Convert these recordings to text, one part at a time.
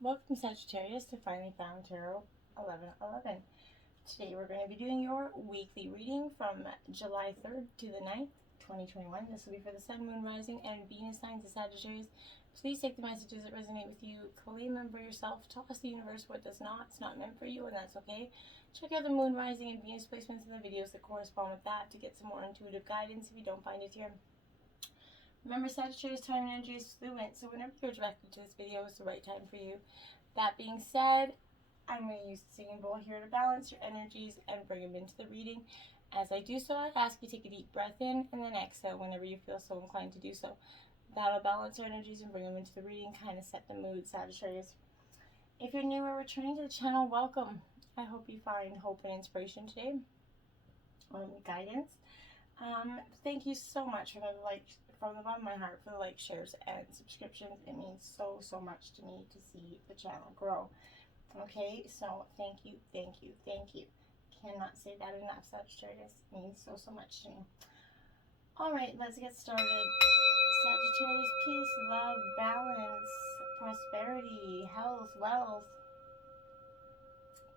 Welcome, Sagittarius, to Finally Found Tarot 1111. Today we're going to be doing your weekly reading from July 3rd to the 9th, 2021. This will be for the Sun, Moon, Rising, and Venus signs of Sagittarius. Please take the messages that resonate with you, claim them for yourself, toss the universe what does not. It's not meant for you, and that's okay. Check out the Moon, Rising, and Venus placements in the videos that correspond with that to get some more intuitive guidance if you don't find it here. Remember, Sagittarius time and energy is fluent, so whenever you're directed to this video, it's the right time for you. That being said, I'm going to use the singing bowl here to balance your energies and bring them into the reading. As I do so, I ask you to take a deep breath in and then exhale whenever you feel so inclined to do so. That'll balance your energies and bring them into the reading, kind of set the mood, Sagittarius. If you're new or returning to the channel, welcome. I hope you find hope and inspiration today, guidance. Thank you so much for the from the bottom of my heart for the likes, shares, and subscriptions. It means so much to me to see the channel grow. Okay, so thank you. Cannot say that enough, Sagittarius. It means so much to me. Alright, let's get started. Sagittarius, peace, love, balance, prosperity, health, wealth,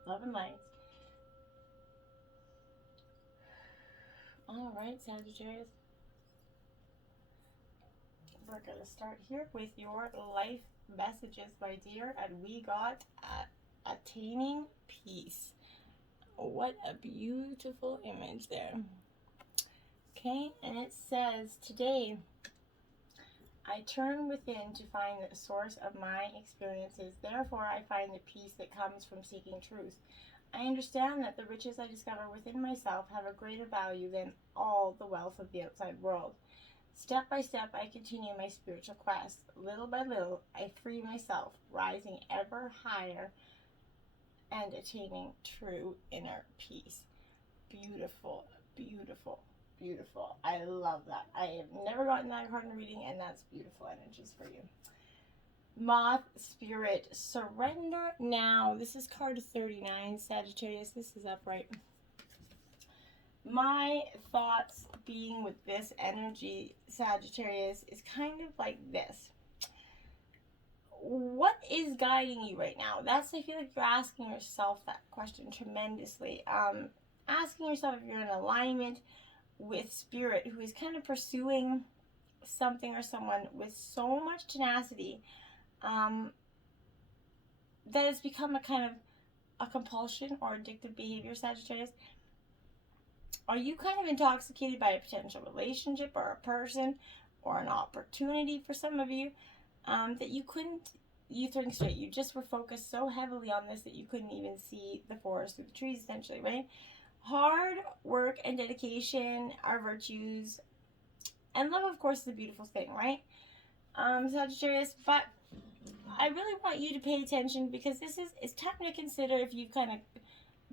love and light. Alright, Sagittarius. We're going to start here with your life messages, my dear, and we got attaining peace. What a beautiful image there. Okay, and it says, today I turn within to find the source of my experiences. Therefore, I find the peace that comes from seeking truth. I understand that the riches I discover within myself have a greater value than all the wealth of the outside world. Step by step, I continue my spiritual quest. Little by little, I free myself, rising ever higher and attaining true inner peace. Beautiful, beautiful, beautiful. I love that. I have never gotten that card in a reading, and that's beautiful energies for you. Moth Spirit, surrender now. This is card 39, Sagittarius. This is upright. My thoughts being with this energy, Sagittarius, is kind of like this. What is guiding you right now? I feel like you're asking yourself that question tremendously. Asking yourself if you're in alignment with Spirit, who is kind of pursuing something or someone with so much tenacity that it's become a kind of a compulsion or addictive behavior, Sagittarius. Are you kind of intoxicated by a potential relationship or a person or an opportunity for some of you that you think straight? You just were focused so heavily on this that you couldn't even see the forest through the trees, essentially, right? Hard work and dedication are virtues, and love, of course, is a beautiful thing, right? Sagittarius, but I really want you to pay attention, because it's time to consider if you've kind of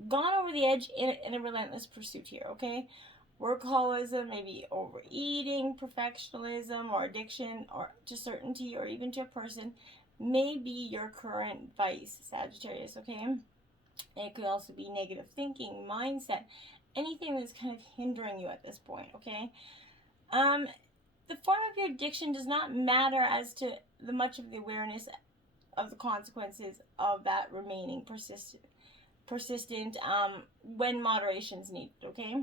gone over the edge in a relentless pursuit here, okay? Workaholism, maybe overeating, perfectionism, or addiction, or to certainty, or even to a person, may be your current vice, Sagittarius, okay? And it could also be negative thinking, mindset, anything that's kind of hindering you at this point, okay? The form of your addiction does not matter as to the much of the awareness of the consequences of that remaining persistent when moderation is needed, okay?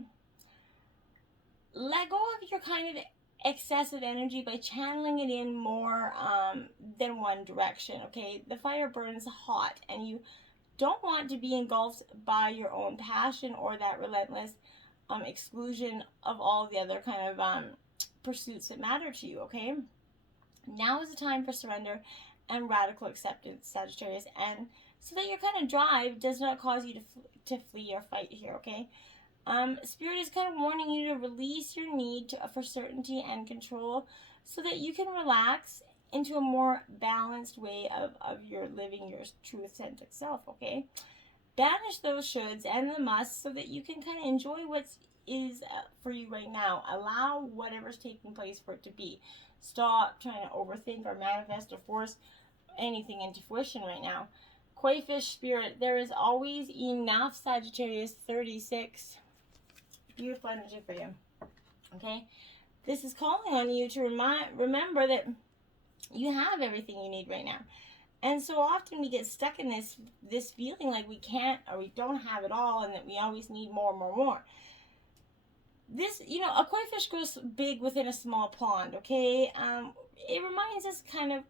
Let go of your kind of excessive energy by channeling it in more than one direction, okay? The fire burns hot, and you don't want to be engulfed by your own passion or that relentless exclusion of all the other kind of pursuits that matter to you, okay? Now is the time for surrender and radical acceptance, Sagittarius, and so that your kind of drive does not cause you to flee or fight here, okay? Spirit is kind of warning you to release your need for certainty and control so that you can relax into a more balanced way of your living your true authentic self, okay? Banish those shoulds and the musts so that you can kind of enjoy what is for you right now. Allow whatever's taking place for it to be. Stop trying to overthink or manifest or force anything into fruition right now. Crayfish Spirit, there is always enough, Sagittarius 36. Beautiful energy for you. Okay? This is calling on you to remember that you have everything you need right now. And so often we get stuck in this feeling like we can't or we don't have it all, and that we always need more, more, more. This, a koi fish grows big within a small pond, okay? It reminds us kind of,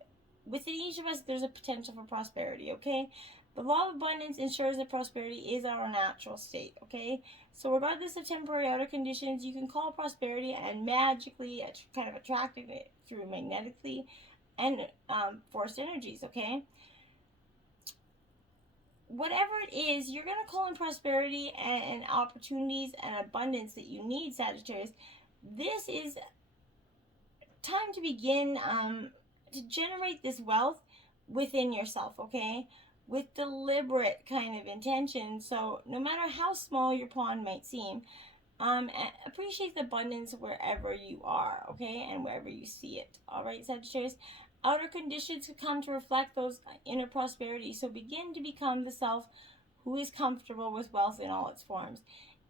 within each of us, there's a potential for prosperity, okay? The law of abundance ensures that prosperity is our natural state, okay? So regardless of temporary outer conditions, you can call prosperity and magically kind of attracting it through magnetically and forced energies, okay? Whatever it is, you're going to call in prosperity and opportunities and abundance that you need, Sagittarius. This is time to begin to generate this wealth within yourself, okay? With deliberate kind of intention. So no matter how small your pond might seem, appreciate the abundance wherever you are, okay? And wherever you see it. All right, Sagittarius? Outer conditions could come to reflect those inner prosperity, so begin to become the self who is comfortable with wealth in all its forms.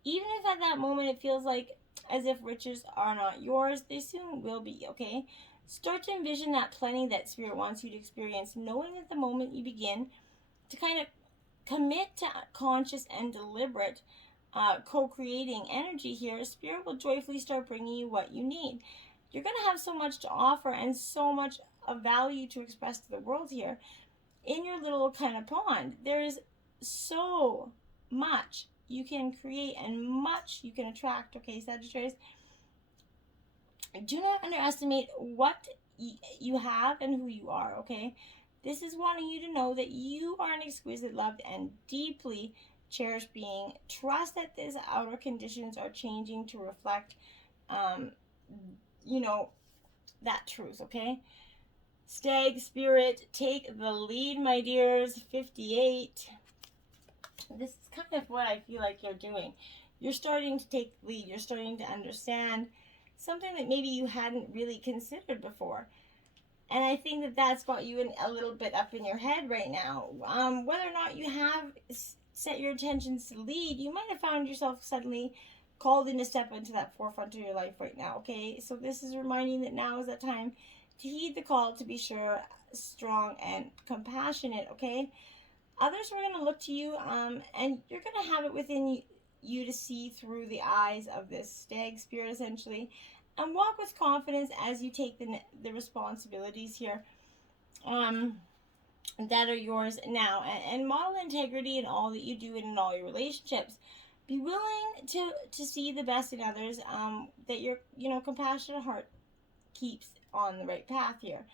Even if at that moment it feels like as if riches are not yours, they soon will be, okay? Start to envision that plenty that Spirit wants you to experience, knowing that the moment you begin to kind of commit to conscious and deliberate co-creating energy here, Spirit will joyfully start bringing you what you need. You're going to have so much to offer and so much of value to express to the world here in your little kind of pond. There is so much you can create and much you can attract, okay, Sagittarius? Do not underestimate what you have and who you are, okay? This is wanting you to know that you are an exquisite, loved, and deeply cherished being. Trust that these outer conditions are changing to reflect, that truth, okay? Stag Spirit, take the lead, my dears. 58. This is kind of what I feel like you're doing. You're starting to take the lead. You're starting to understand something that maybe you hadn't really considered before. And I think that that's got you a little bit up in your head right now. Whether or not you have set your intentions to lead, you might have found yourself suddenly called in to step into that forefront of your life right now, okay? So this is reminding that now is that time to heed the call, to be sure, strong and compassionate, okay? Others are going to look to you, and you're going to have it within you to see through the eyes of this Stag Spirit, essentially, and walk with confidence as you take the responsibilities here that are yours now, and model integrity in all that you do and in all your relationships. Be willing to see the best in others, that your compassionate heart keeps on the right path here.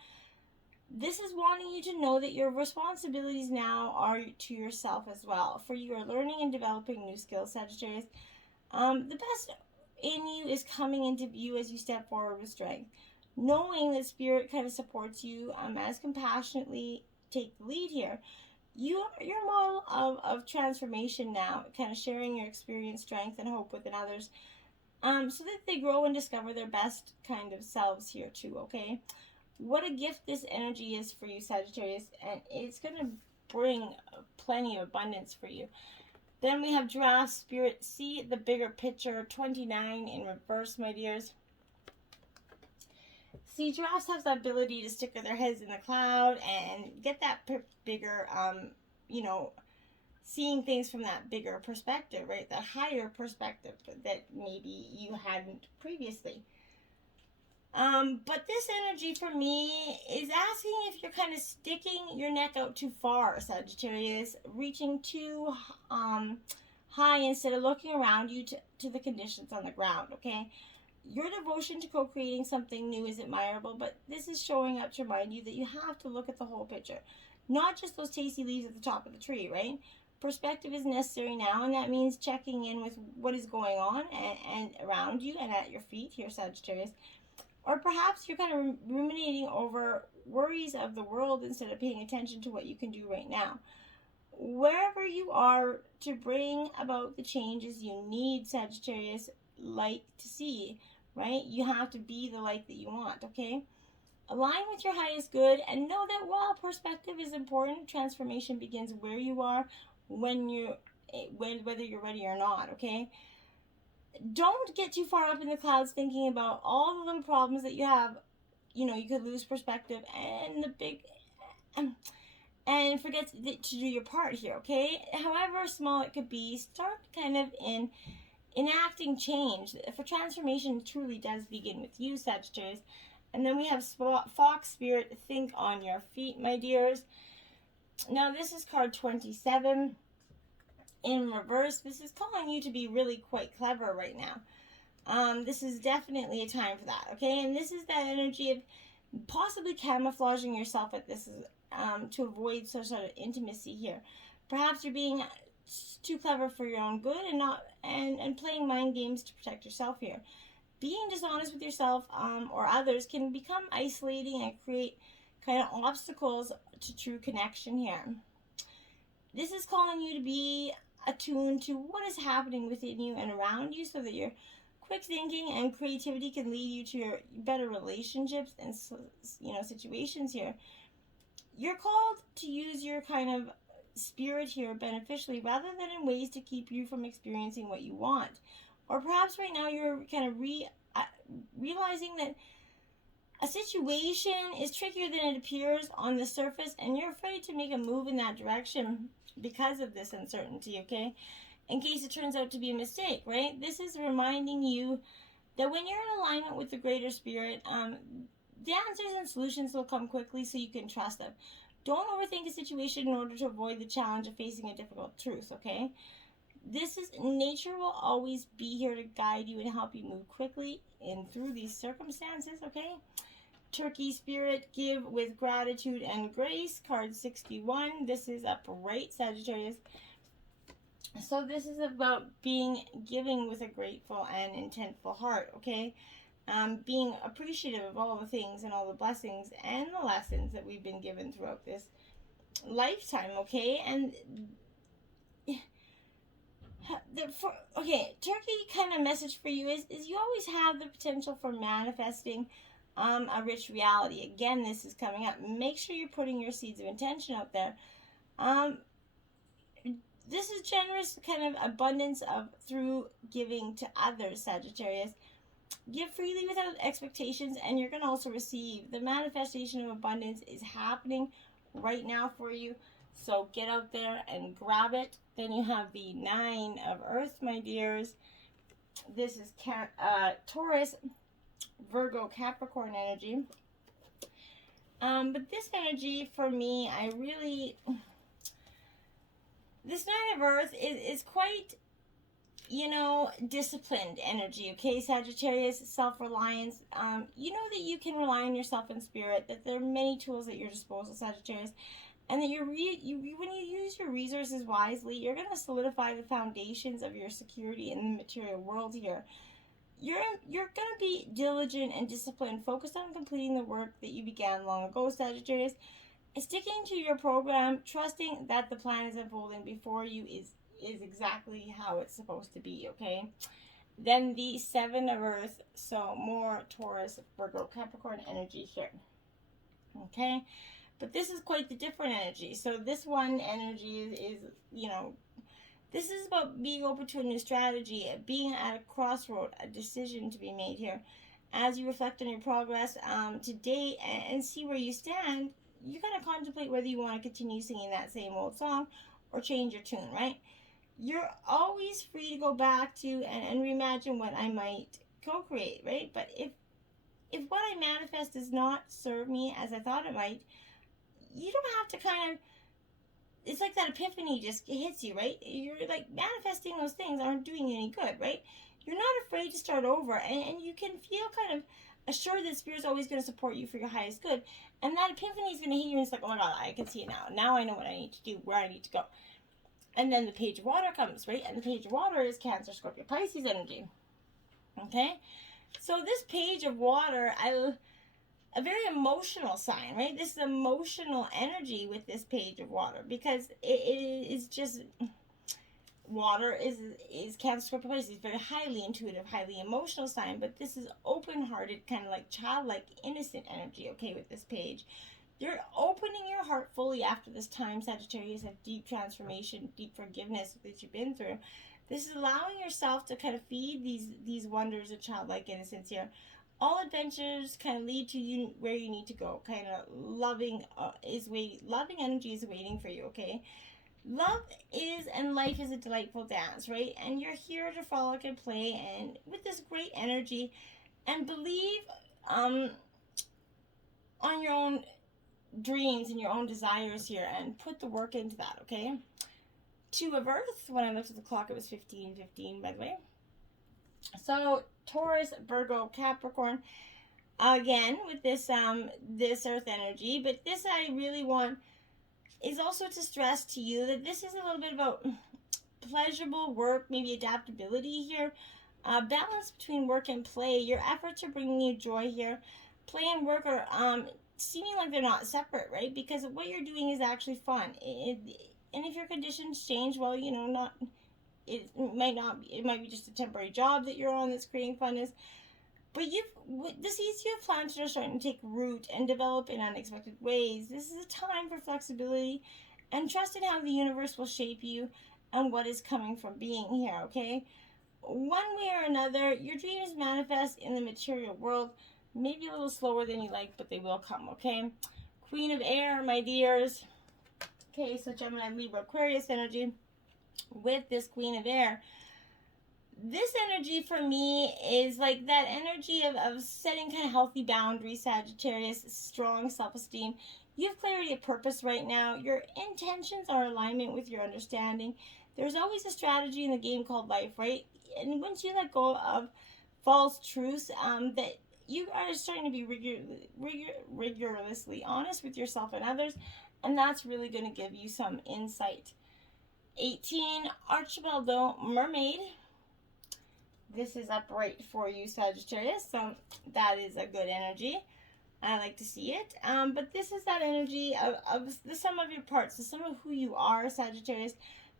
This is wanting you to know that your responsibilities now are to yourself as well, for you are learning and developing new skills, Sagittarius. The best in you is coming into view as you step forward with strength, knowing that Spirit kind of supports you as compassionately take the lead here. You're a model of transformation now, kind of sharing your experience, strength, and hope with others, so that they grow and discover their best kind of selves here too, okay? What a gift this energy is for you, Sagittarius, and it's going to bring plenty of abundance for you. Then we have Giraffe Spirit. See the bigger picture, 29 in reverse, my dears. See, giraffes have the ability to stick their heads in the cloud and get that bigger, seeing things from that bigger perspective, right? The higher perspective that maybe you hadn't previously. But this energy for me is asking if you're kind of sticking your neck out too far, Sagittarius, reaching too high instead of looking around you to the conditions on the ground, okay? Your devotion to co-creating something new is admirable, but this is showing up to remind you that you have to look at the whole picture, not just those tasty leaves at the top of the tree, right? Perspective is necessary now, and that means checking in with what is going on and around you and at your feet here, Sagittarius. Or perhaps you're kind of ruminating over worries of the world instead of paying attention to what you can do right now. Wherever you are to bring about the changes you need, Sagittarius, light to see, right? You have to be the light that you want, okay? Align with your highest good and know that while perspective is important, transformation begins where you are whether you're ready or not, okay? Don't get too far up in the clouds thinking about all the little problems that you have. You could lose perspective and the big and forget to do your part here, okay? However small it could be, start kind of enacting change. For transformation truly does begin with you, Sagittarius. And then we have Fox Spirit, think on your feet, my dears. Now this is card 27 in reverse. This is calling you to be really quite clever right now. This is definitely a time for that, okay? And this is that energy of possibly camouflaging yourself at this to avoid some sort of intimacy here. Perhaps you're being too clever for your own good and playing mind games to protect yourself here. Being dishonest with yourself or others can become isolating and create kind of obstacles to true connection here. This is calling you to be attuned to what is happening within you and around you, so that your quick thinking and creativity can lead you to your better relationships and situations here. You're called to use your kind of spirit here beneficially, rather than in ways to keep you from experiencing what you want. Or perhaps right now you're kind of realizing that a situation is trickier than it appears on the surface, and you're afraid to make a move in that direction because of this uncertainty, okay? In case it turns out to be a mistake, right? This is reminding you that when you're in alignment with the greater spirit, the answers and solutions will come quickly, so you can trust them. Don't overthink a situation in order to avoid the challenge of facing a difficult truth, okay? Nature will always be here to guide you and help you move quickly in through these circumstances, okay? Turkey Spirit, give with gratitude and grace, card 61. This is upright, Sagittarius. So this is about giving with a grateful and intentful heart, okay? Being appreciative of all the things and all the blessings and the lessons that we've been given throughout this lifetime, okay? And Turkey kind of message for you is you always have the potential for manifesting a rich reality. Again, this is coming up. Make sure you're putting your seeds of intention out there. This is generous kind of abundance through giving to others, Sagittarius. Give freely without expectations, and you're going to also receive. The manifestation of abundance is happening right now for you. So get out there and grab it. Then you have the 9 of Earth, my dears. This is Taurus, Virgo, Capricorn energy. But this energy for me, this 9 of Earth is quite, disciplined energy, okay, Sagittarius, self-reliance. You know that you can rely on yourself in spirit, that there are many tools at your disposal, Sagittarius, and that when you use your resources wisely, you're going to solidify the foundations of your security in the material world here. You're going to be diligent and disciplined, focused on completing the work that you began long ago, Sagittarius. Sticking to your program, trusting that the plan is unfolding before you is exactly how it's supposed to be, okay? Then the 7 of Earth, so more Taurus, Virgo, Capricorn energy here, okay? But this is quite the different energy. So this one energy is this is about being open to a new strategy, being at a crossroad, a decision to be made here. As you reflect on your progress to date and see where you stand, you gotta contemplate whether you want to continue singing that same old song or change your tune, right? You're always free to go back to and reimagine what I might co-create, right? But if what I manifest does not serve me as I thought it might, you don't have to kind of, it's like that epiphany just hits you, right? You're like, manifesting those things aren't doing you any good, right? You're not afraid to start over, and you can feel kind of assured that Spirit's always going to support you for your highest good. And that epiphany is going to hit you, and it's like, oh my God, I can see it now. Now I know what I need to do, where I need to go. And then the Page of Water comes, right? And the Page of Water is Cancer, Scorpio, Pisces energy. Okay? So this Page of Water, a very emotional sign, right? This is emotional energy with this Page of Water, because it is just, water is Cancer, Scorpio, Pisces, very highly intuitive, highly emotional sign, but this is open-hearted, kind of like childlike, innocent energy, okay, with this page. You're opening your heart fully after this time, Sagittarius, of deep transformation, deep forgiveness that you've been through. This is allowing yourself to kind of feed these wonders of childlike innocence here. all adventures kind of lead to you where you need to go. Kind of loving loving energy is waiting for you, okay? Love is and life is a delightful dance, right? And you're here to frolic and play and with this great energy, and believe on your own dreams and your own desires here, and put the work into that, okay? Two of Earth. When I looked at the clock, it was 15:15, by the way. So Taurus, Virgo, Capricorn, again with this this Earth energy. But this I really want is also to stress to you that this is a little bit about pleasurable work, maybe adaptability here, balance between work and play. Your efforts are bringing you joy here. Play and work are seeming like they're not separate, right? Because what you're doing is actually fun. And if your conditions change, well, you know, not it might not be, it might be just a temporary job that you're on that's creating funness. But the seeds you have planted are starting to take root and develop in unexpected ways. This is a time for flexibility and trust in how the universe will shape you and what is coming from being here, okay? One way or another, your dreams manifest in the material world, maybe a little slower than you like, but they will come, okay? Queen of Air, my dears. Okay, so Gemini, Libra, Aquarius energy with this Queen of Air. This energy for me is like that energy of setting kind of healthy boundaries, Sagittarius, strong self-esteem. You have clarity of purpose right now. Your intentions are in alignment with your understanding. There's always a strategy in the game called life, right? And once you let go of false truths, that you are starting to be rigorously honest with yourself and others, and that's really going to give you some insight. 18, Archibald Mermaid. This is upright for you, Sagittarius, so that is a good energy. I like to see it. But this is that energy of the sum of your parts, the sum of who you are, Sagittarius.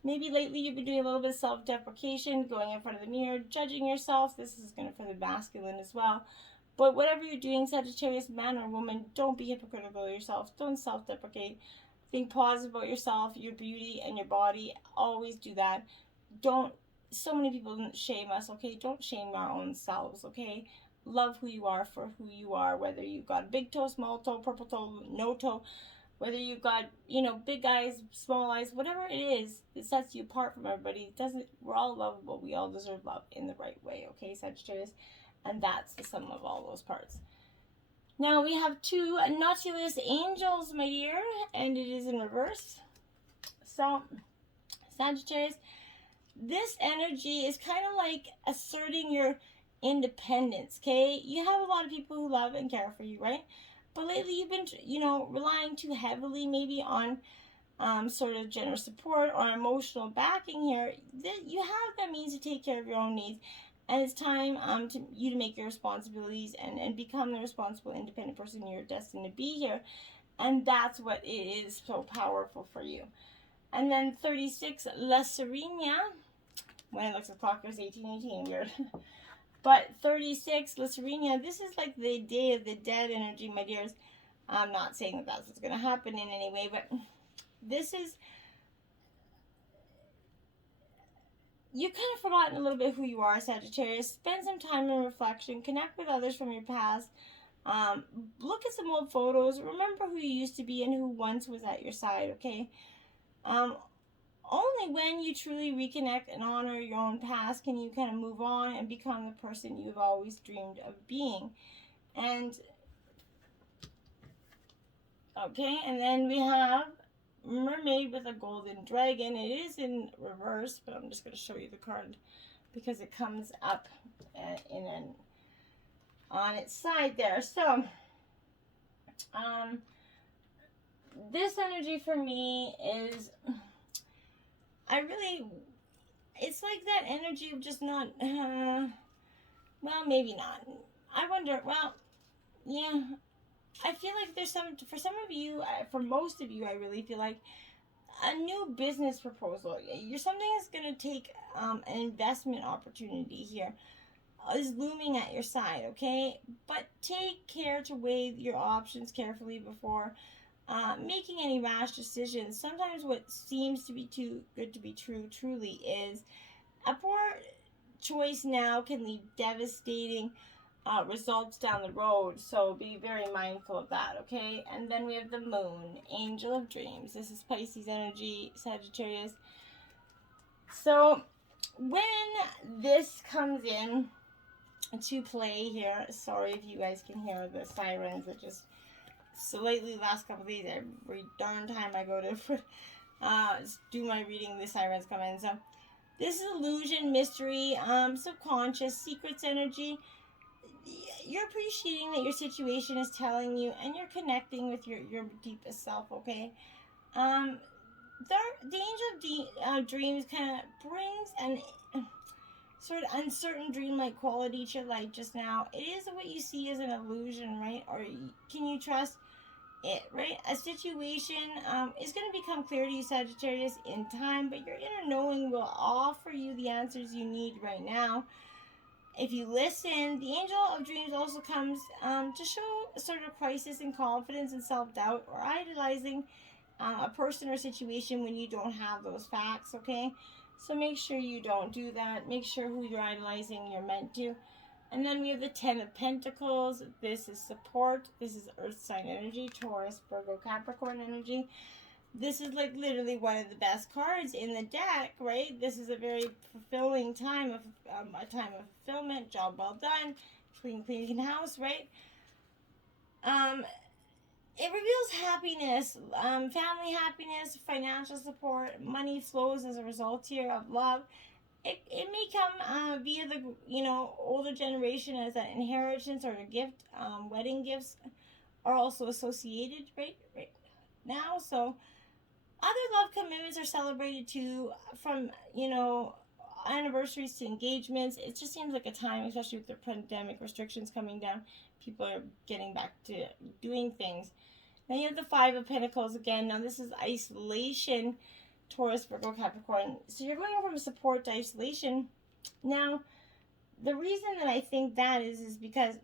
Maybe lately you've been doing a little bit of self-deprecation, going in front of the mirror, judging yourself. This is going to for the masculine as well. But whatever you're doing, Sagittarius, man or woman, don't be hypocritical of yourself. Don't self-deprecate. Think positive about yourself, your beauty, and your body. Always do that. Don't. So many people shame us, okay? Don't shame our own selves, okay? Love who you are for who you are, whether you've got a big toe, small toe, purple toe, no toe, whether you've got, you know, big eyes, small eyes, whatever it is that sets you apart from everybody. It doesn't, we're all lovable. We all deserve love in the right way, okay, Sagittarius? And that's the sum of all those parts. Now we have two Nautilus angels, my dear, and it is in reverse. So, Sagittarius, this energy is kind of like asserting your independence, okay? You have a lot of people who love and care for you, right? But lately you've been, you know, relying too heavily maybe on sort of generous support or emotional backing here. You have that means to take care of your own needs. And it's time to make your responsibilities and become the responsible, independent person you're destined to be here. And that's what is so powerful for you. And then 36, La Serena. When I looked at the clock, it was 18:18. Weird. But 36, La Serena, this is like the Day of the Dead energy, my dears. I'm not saying that that's what's going to happen in any way, but this is... You've kind of forgotten a little bit who you are, Sagittarius. Spend some time in reflection. Connect with others from your past. Look at some old photos. Remember who you used to be and who once was at your side, okay? Only when you truly reconnect and honor your own past can you kind of move on and become the person you've always dreamed of being. And, okay, and then we have Mermaid with a golden dragon. It is in reverse, but I'm just going to show you the card because it comes up on its side there. So, this energy for me is... it's like that energy of just not, well, maybe not. I wonder, well, yeah, I feel like there's for some of you, for most of you, I really feel like a new business proposal. Something is going to take an investment opportunity here is looming at your side, okay? But take care to weigh your options carefully before making any rash decisions. Sometimes what seems to be too good to be true truly is. A poor choice now can leave devastating results down the road. So be very mindful of that, okay? And then we have the moon, angel of dreams. This is Pisces energy, Sagittarius. So when this comes in to play here, sorry if you guys can hear the sirens that just slightly last couple of days, every darn time I go to do my reading, the sirens come in. So this is illusion, mystery, subconscious, secrets energy. You're appreciating that your situation is telling you, and you're connecting with your deepest self, okay? The angel of dreams kind of brings an sort of uncertain dreamlike quality to your life just now. It is what you see as an illusion, right? Or can you trust it, right? A situation is going to become clear to you, Sagittarius, in time, but your inner knowing will offer you the answers you need right now. If you listen, the angel of dreams also comes to show a sort of crisis in confidence and self-doubt, or idolizing a person or situation when you don't have those facts, okay? So make sure you don't do that. Make sure who you're idolizing you're meant to. And then we have the Ten of Pentacles. This is support. This is Earth sign energy, Taurus, Virgo, Capricorn energy. This is like literally one of the best cards in the deck, right? This is a very fulfilling time of a time of fulfillment, job well done, cleaning house, right? It reveals happiness, family happiness, financial support, money flows as a result here of love. It may come via the older generation as an inheritance or a gift. Wedding gifts are also associated right now. So other love commitments are celebrated too, from anniversaries to engagements. It just seems like a time, especially with the pandemic restrictions coming down, people are getting back to doing things. Then you have the Five of Pentacles again. Now this is isolation, Taurus, Virgo, Capricorn. So you're going from support to isolation. Now, the reason that I think that is because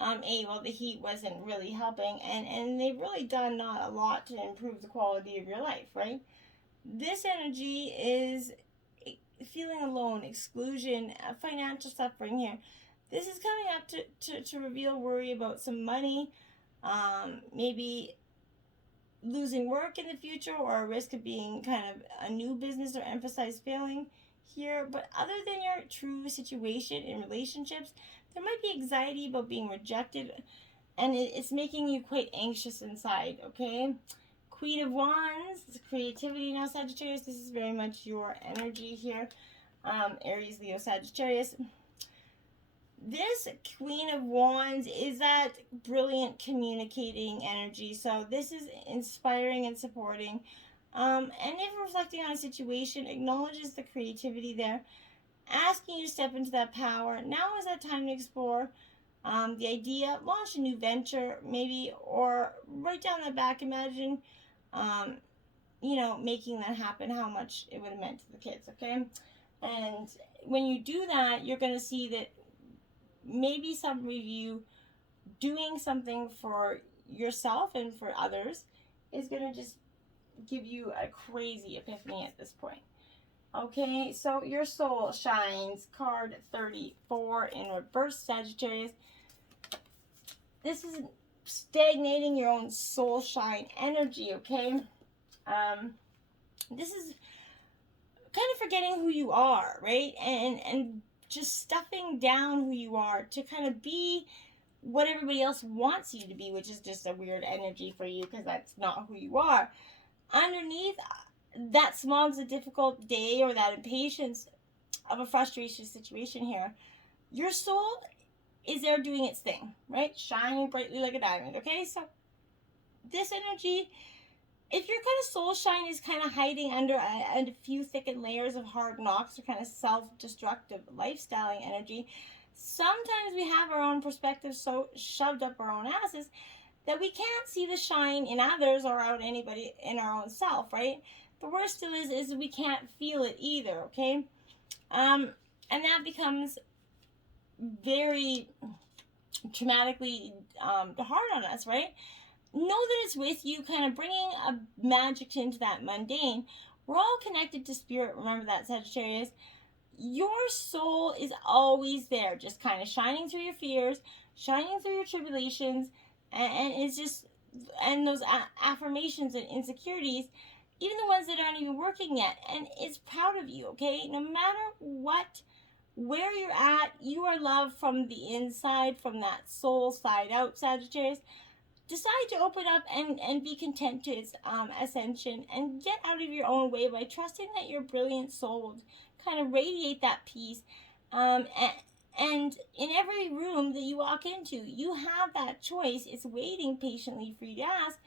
the heat wasn't really helping, and they've really done not a lot to improve the quality of your life, right? This energy is feeling alone, exclusion, financial suffering here. This is coming up to reveal worry about some money, maybe losing work in the future, or a risk of being kind of a new business or emphasize failing here. But other than your true situation in relationships, there might be anxiety about being rejected, and it's making you quite anxious inside, okay? Queen of Wands, creativity now, Sagittarius. This is very much your energy here. Aries, Leo, Sagittarius. This Queen of Wands is that brilliant communicating energy. So this is inspiring and supporting. And if reflecting on a situation, acknowledges the creativity there, asking you to step into that power. Now is that time to explore the idea, launch a new venture maybe, or write down that back, imagine, making that happen, how much it would have meant to the kids, okay? And when you do that, you're going to see that maybe some of you doing something for yourself and for others is going to just give you a crazy epiphany at this point. Okay, so your soul shines, card 34 in reverse, Sagittarius. This is stagnating your own soul shine energy, okay? This is kind of forgetting who you are, right? And just stuffing down who you are to kind of be what everybody else wants you to be, which is just a weird energy for you because that's not who you are. Underneath that smog's a difficult day, or that impatience of a frustration situation here, your soul is there doing its thing, right? Shining brightly like a diamond, okay? So this energy, if your kind of soul shine is kind of hiding under a few thickened layers of hard knocks or kind of self-destructive lifestyle energy, sometimes we have our own perspective so shoved up our own asses that we can't see the shine in others or out anybody in our own self, right? The worst still is we can't feel it either, okay? And that becomes very traumatically hard on us, right? Know that it's with you, kind of bringing a magic into that mundane. We're all connected to spirit, remember that, Sagittarius. your soul is always there, just kind of shining through your fears, shining through your tribulations, and it's just, and those affirmations and insecurities, even the ones that aren't even working yet, and it's proud of you, okay? No matter what, where you're at, you are loved from the inside, from that soul side out, Sagittarius. Decide to open up and be content to its ascension, and get out of your own way by trusting that your brilliant soul will kind of radiate that peace. And in every room that you walk into, you have that choice. It's waiting patiently for you to ask.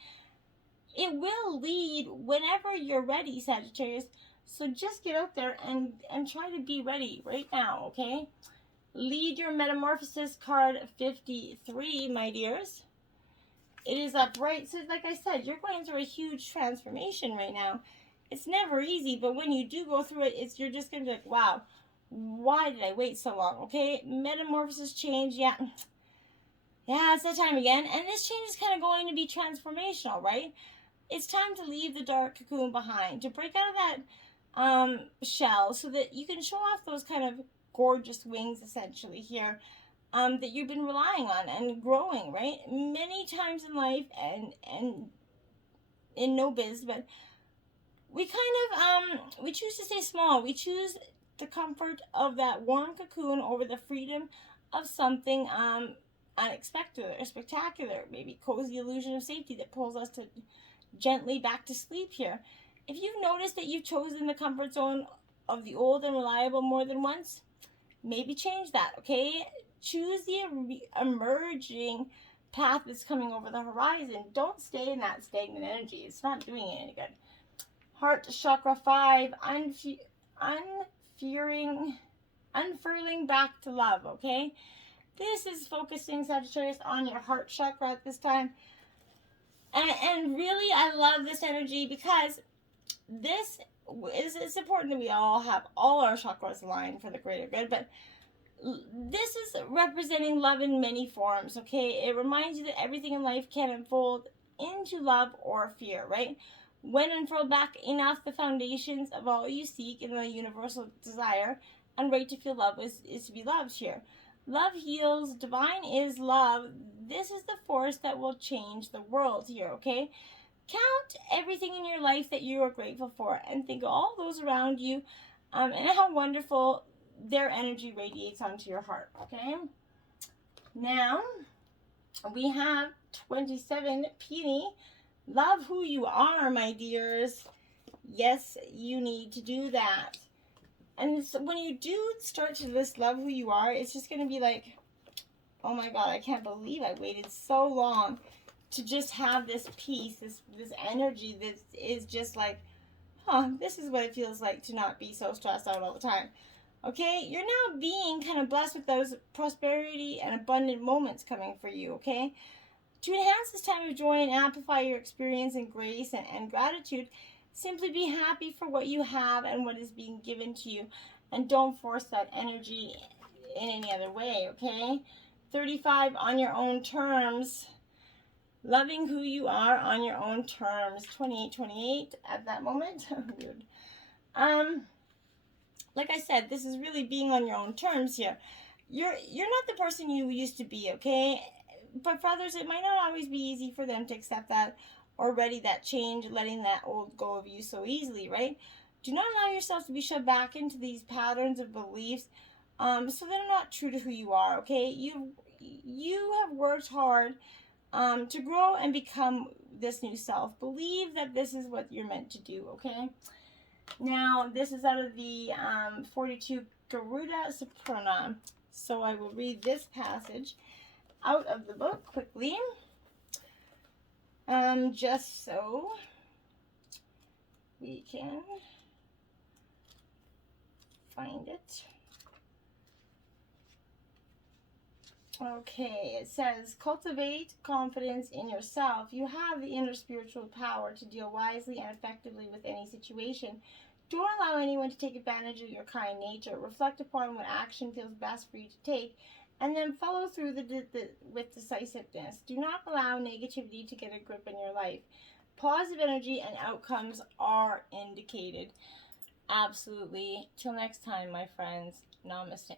It will lead whenever you're ready, Sagittarius. So just get out there and try to be ready right now, okay? Lead your metamorphosis card 53, my dears. It is upright. So like I said, you're going through a huge transformation right now. It's never easy, but when you do go through it, you're just going to be like, wow, why did I wait so long? Okay, metamorphosis change, yeah, it's that time again. And this change is kind of going to be transformational, right? It's time to leave the dark cocoon behind, to break out of that shell, so that you can show off those kind of gorgeous wings, essentially, here, that you've been relying on and growing, right? Many times in life and in no biz, but we kind of, we choose to stay small. We choose the comfort of that warm cocoon over the freedom of something unexpected or spectacular, maybe cozy illusion of safety that pulls us to gently back to sleep here. If you've noticed that you've chosen the comfort zone of the old and reliable more than once, maybe change that, okay? Choose the emerging path that's coming over the horizon. Don't stay in that stagnant energy. It's not doing you any good. Heart chakra 5, unfurling back to love, okay? This is focusing, Sagittarius, on your heart chakra at this time. And really, I love this energy because this is, it's important that we all have all our chakras aligned for the greater good, but this is representing love in many forms, okay? It reminds you that everything in life can unfold into love or fear, right? When unfurled back enough, the foundations of all you seek in the universal desire and right to feel love is to be loved here. Love heals, divine is love. This is the force that will change the world here, okay? Count everything in your life that you are grateful for and think of all those around you and how wonderful their energy radiates onto your heart, okay? Now, we have 27 Peony. Love who you are, my dears. Yes, you need to do that. And so when you do start to just love who you are, it's just going to be like, oh my God, I can't believe I waited so long to just have this peace, this energy that is just like, this is what it feels like to not be so stressed out all the time. Okay, you're now being kind of blessed with those prosperity and abundant moments coming for you, okay? To enhance this time of joy and amplify your experience in grace and gratitude, simply be happy for what you have and what is being given to you. And don't force that energy in any other way, okay? 35, on your own terms. Loving who you are on your own terms. 28 at that moment. Weird. Like I said, this is really being on your own terms here. You're not the person you used to be, okay? But for others, it might not always be easy for them to accept that or ready that change, letting that old go of you so easily, right? Do not allow yourself to be shoved back into these patterns of beliefs so they're not true to who you are, okay? You have worked hard to grow and become this new self. Believe that this is what you're meant to do, okay? Now, this is out of the 42 Garuda Suprana. So I will read this passage out of the book quickly. Just so we can find it. Okay, it says, cultivate confidence in yourself. You have the inner spiritual power to deal wisely and effectively with any situation. Don't allow anyone to take advantage of your kind nature. Reflect upon what action feels best for you to take, and then follow through with decisiveness. Do not allow negativity to get a grip in your life. Positive energy and outcomes are indicated. Absolutely. Till next time, my friends. Namaste.